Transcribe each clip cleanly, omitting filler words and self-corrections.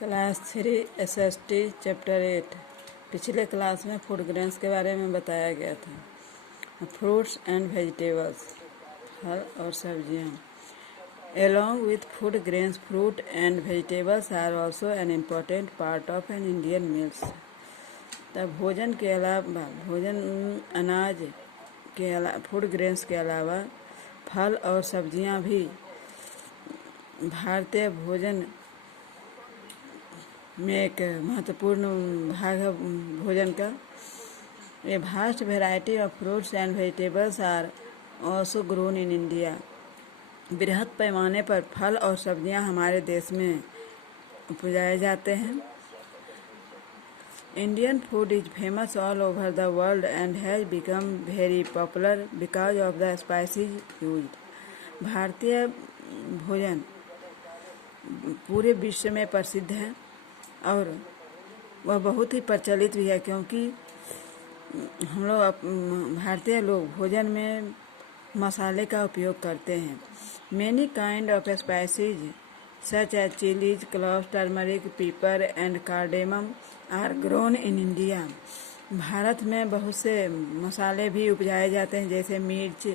Class 3 SST chapter 8। पिछले class में food grains के बारे में बताया गया था। फ्रूट्स एंड वेजिटेबल्स, फल और सब्जियां। Along with food grains, fruit and vegetables are also an important part of an Indian meals। तब भोजन के अलावा अनाज के अलावा फूड ग्रेन्स के अलावा फल और सब्जियां भी भारतीय भोजन में एक महत्वपूर्ण भाग है भोजन का। A vast variety of fruits and vegetables are also grown in India. बृहद पैमाने पर फल और सब्जियां हमारे देश में उपजाए जाते हैं। Indian food is famous all over the world and has become very popular because of the spices used. भारतीय भोजन पूरे विश्व में प्रसिद्ध है और वह बहुत ही प्रचलित भी है, क्योंकि हम लोग भारतीय लोग भोजन में मसाले का उपयोग करते हैं। Many kind of spices such as chillies, cloves, turmeric, pepper and cardamom are grown in India. Bharat में बहुत से मसाले भी उपजाए जाते हैं, जैसे मिर्च,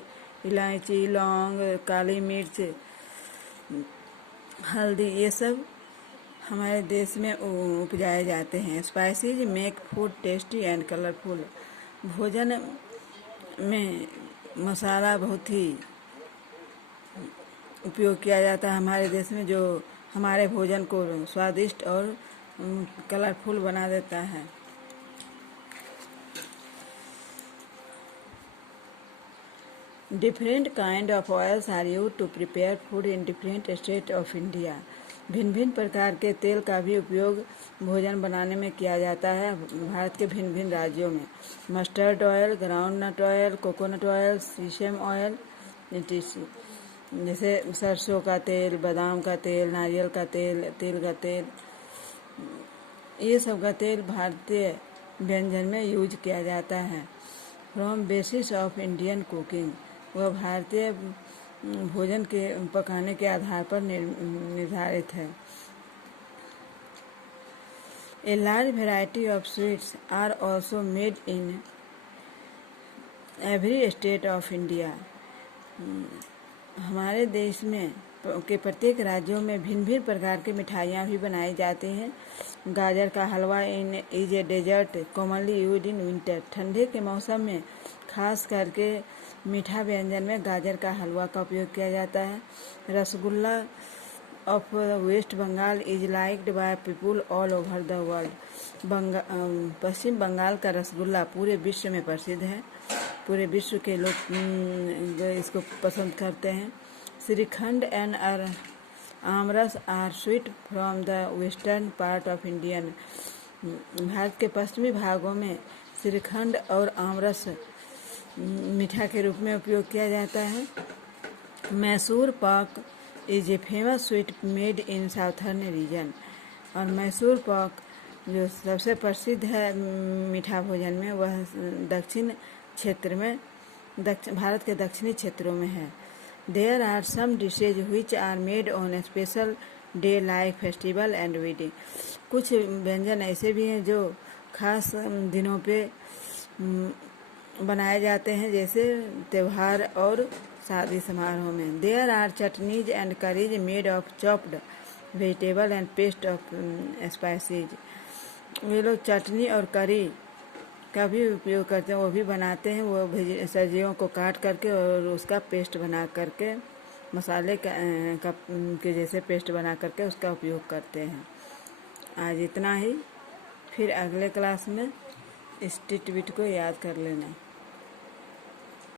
इलायची, लौंग, काली मिर्च, हल्दी, ये सब हमारे देश में उपजाए जाते हैं। Spices make food tasty and colourful. भोजन में मसाला बहुत ही उपयोग किया जाता है हमारे देश में, जो हमारे भोजन को स्वादिष्ट और कलरफुल बना देता है। Different kind of oils are used to prepare food in different state of India. भिन्न भिन्न प्रकार के तेल का भी उपयोग भोजन बनाने में किया जाता है भारत के भिन्न भिन्न राज्यों में। Mustard oil, groundnut oil, coconut oil, sesame oil, जैसे सरसों का तेल, बादाम का तेल, नारियल का तेल, तिल का तेल, ये सब का तेल भारतीय व्यंजन में यूज किया जाता है। From basis of Indian cooking, वह भारतीय भोजन के पकाने के आधार पर निर्धारित है। A large variety of sweets are also made in every state of India. हमारे देश में के प्रत्येक राज्यों में भिन्न भिन्न प्रकार की मिठाइयाँ भी बनाई जाती हैं। Gajar ka halwa is a dessert commonly used in winter. ठंडे के मौसम में खास करके मीठा व्यंजन में गाजर का हलवा का उपयोग किया जाता है। Rasgulla of West Bengal is liked by people all over the world. Paschim Bangal का रसगुल्ला पूरे विश्व में प्रसिद्ध है। पूरे विश्व के लोग इसको पसंद करते हैं। Shrikhand and aamras are sweet from the western part of Indian. Bharat के पश्चिमी भागों में श्रीखंड और आमरस मीठा के रूप में उपयोग किया जाता है। Mysore pak is a famous sweet made in southern reason. और मैसूर पाक जो सबसे प्रसिद्ध है मीठा भोजन में, वह दक्षिण क्षेत्र में भारत के दक्षिणी क्षेत्रों में है। There are some dishes which are made on special day like festival and wedding. कुछ व्यंजन ऐसे भी हैं जो खास दिनों पे बनाए जाते हैं, जैसे त्यौहार और शादी समारोह में। There are chutneys and curries made of chopped vegetable and paste of spices. वे लोग चटनी और करी का भी उपयोग करते हैं, वो भी बनाते हैं। वो सब्जियों को काट करके और उसका पेस्ट बना करके मसाले के जैसे पेस्ट बना करके उसका उपयोग करते हैं। आज इतना ही, फिर अगले क्लास में इस टिटबिट को याद कर लेना।